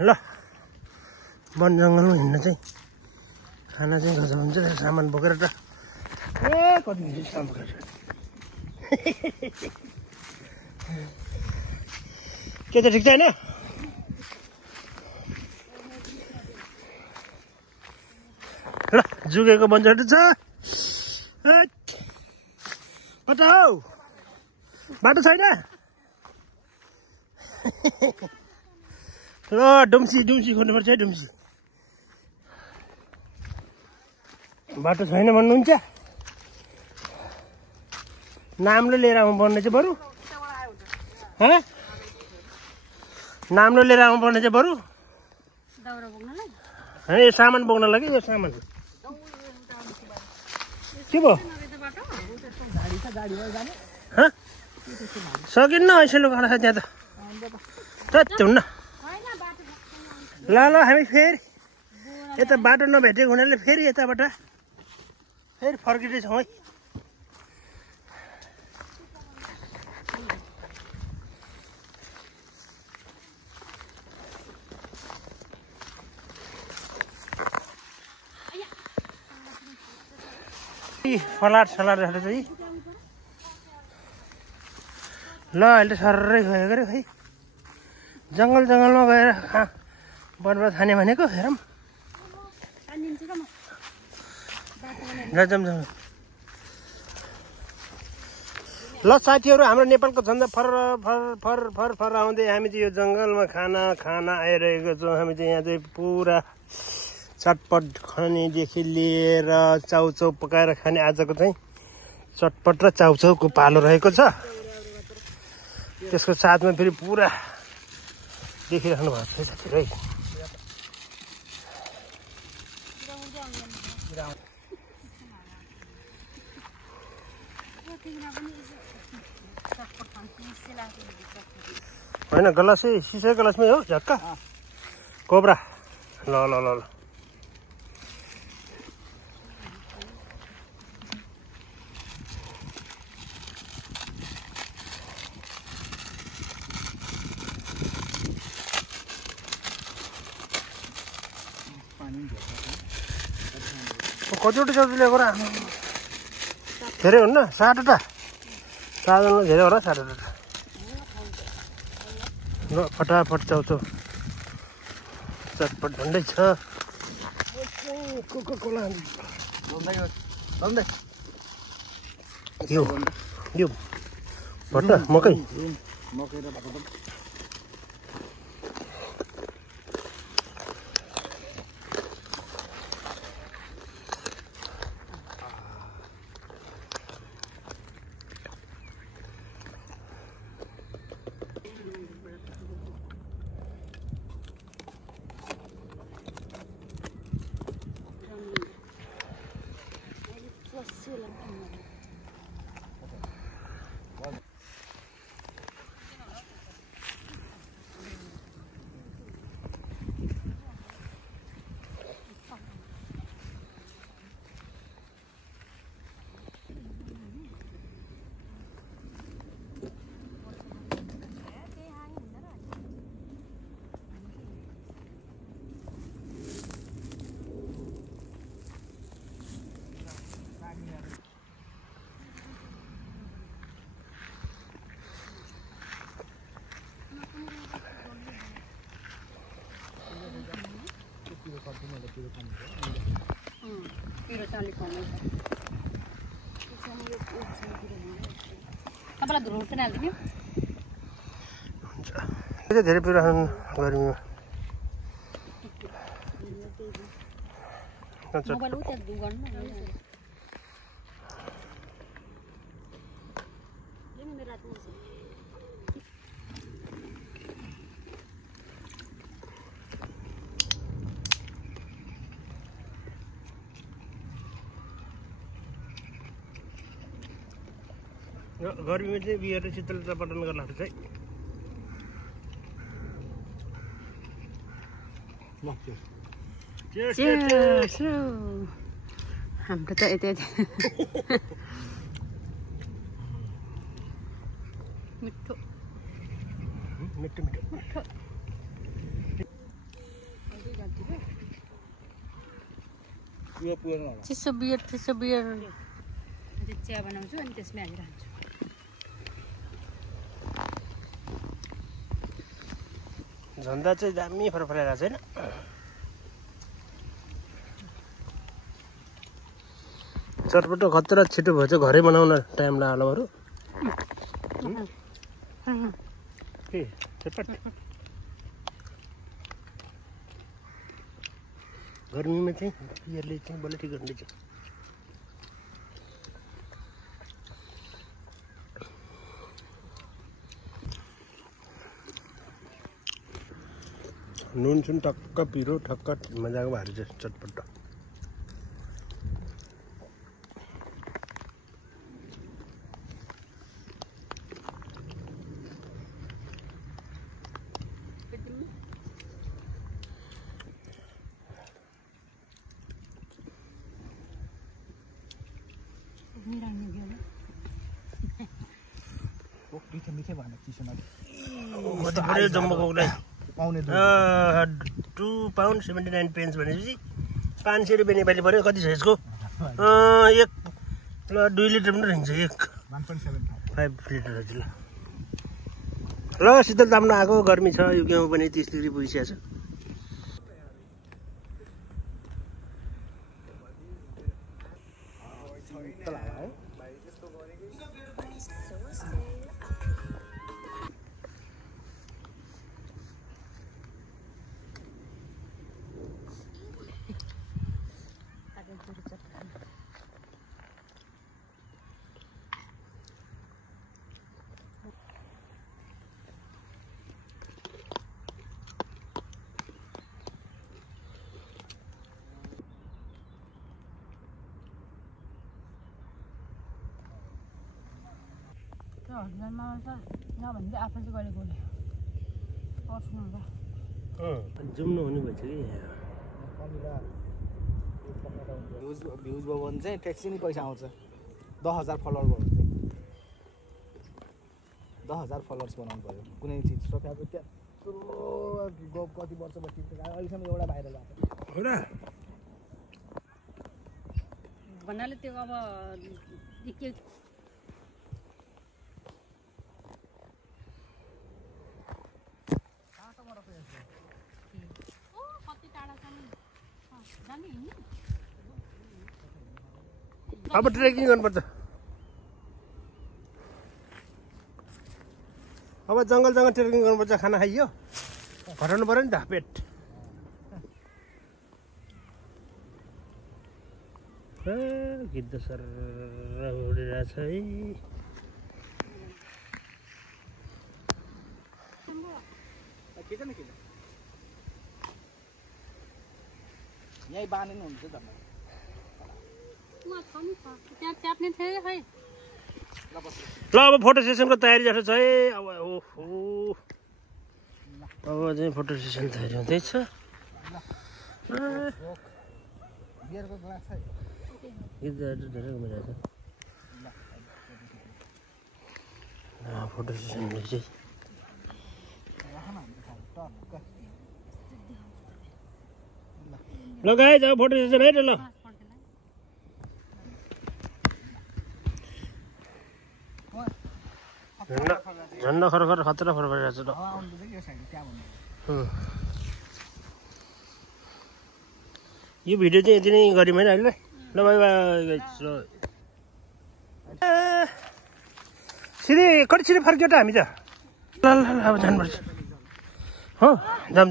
ल वन जङ्गलमा हिँड्न चाहिँ खाना चाहिँ कसो हुन्छ सामान बोकेर त कति सामान बोकेर के त ठिक छैन ल जुगेको बन्जर छ कता हौ बाटो छैन ल डुम्सी खोज्नुपर्छ है डुम्सी बाटो छैन भन्नुहुन्छ नामले लिएर आउनु पर्ने चाहिँ बरु नामले लिएर आउनु पर्ने चाहिँ बरु होइन यो सामान बोक्न लागि यो सामान के भयो सकिन्न ऐसेलो गाडा छ त्यहाँ त हुन्न ल हामी फेरि यता बाटो नभेटेको हुनाले फेरि यताबाट फेरि फर्किँदैछौँ है सलाड चाहिँ ल अहिले सर्रै गयो अरे खै जङ्गलमा गएर बर्बाद खाने भनेको हेरौँ ल साथीहरू हाम्रो नेपालको झन्डा फर आउँदै हामी चाहिँ यो जङ्गलमा खाना आइरहेको छौँ हामी चाहिँ यहाँ चाहिँ पुरा चटपट खानेदेखि लिएर चाउचाउ पकाएर खाने आजको चाहिँ चटपट र चाउचाउको पालो रहेको छ त्यसको साथमा फेरि पुरा देखिराख्नु भएको छ साथीहरू है होइन गलासै सिसा गलासमै हो झक्का कोब्रा ल ल ल ल कतिवटा चाउचाउ ल्याएको र धेरै हुन्न 7वटा 7जनालाई धेरै होला 7वटा ल फटाफट चाउचाउ चटपट झन्डै छ कोका-कोला यो भट्टा मकै तपाईँलाई धुलो चाहिँ हालिदिनु हुन्छ धेरै पिरो खानु गर्मीमा मोबाइल उता धु गर्नु गर्मीमा चाहिँ बियर र शीतलता प्रदान गर्न लाग्छ है हाम्रो त यतै मिठो मिठो यो पुग्नु होला चिसो बियर चिया बनाउँछु अनि त्यसमै हालिरहन्छु झन्डा चाहिँ दामी फरफराइरहेको छैन चटपटो खतरा छिटो भयो चाहिँ घरै बनाउन टाइम लाग्यो बरु के चटपट गर्मीमा चाहिँ बियरले चाहिँ बल्ल ठिक गर्दैछ नुन सुन टक्क पिरो ठक्क मजाको भएर चाहिँ चटपट मिठै भएन चिसो नभए कति पऱ्यो जम्बोकोलाई पाउने 2 पाउन्ड 79 पेन्स भनेपछि 500 रुपियाँ नेपाली पऱ्यो कति छ यसको एक ल 2 लिटर पनि रहन्छ एक 5 लिटर जति ल शीतल ताप्न आएको गर्मी छ यो गाउँ पनि 30 डिग्री पुगिसकेको छ हस्बेन्डमा त नभन्दै आफै चाहिँ गरेको पर्छौँ जाउँ नहुने भएछ कि भ्युज भयो भने चाहिँ ट्याक्सी नि पैसा आउँछ 10,000 फलोवर भयो भने चाहिँ 10,000 फलोवर्स बनाउनु पऱ्यो कुनै चिज सकाएको त्यत्रो कति वर्षपछि अहिलेसम्म एउटा भाइरल भएको भन्नाले त्यो अब के अब ट्रेकिङ गर्नुपर्छ अब जङ्गल ट्रेकिङ गर्नुपर्छ खाना खाइयो घटाउनु पऱ्यो नि त पेट गिद्ध सर उडिरहेछ है यहीँ बाँध्नु हुन्छ त ल अब फोटो सेसनको तयारी जस्तो छ है अब ओहो अब चाहिँ फोटो सेसन तयारी हुँदैछ गीतहरू धेरै घुमिरहेको छ फोटो सेसनले चाहिँ ल गाइज अब फोटो सेसन है त ल झन्डा खरखर खतरा फरफरिरहेको छ त यो भिडियो चाहिँ यति नै गऱ्यौँ होइन अहिले ल बाई बाई सिधै कति छिटो फर्क्यो त हामी त ल ल अब जानुपर्छ हो जाऊँ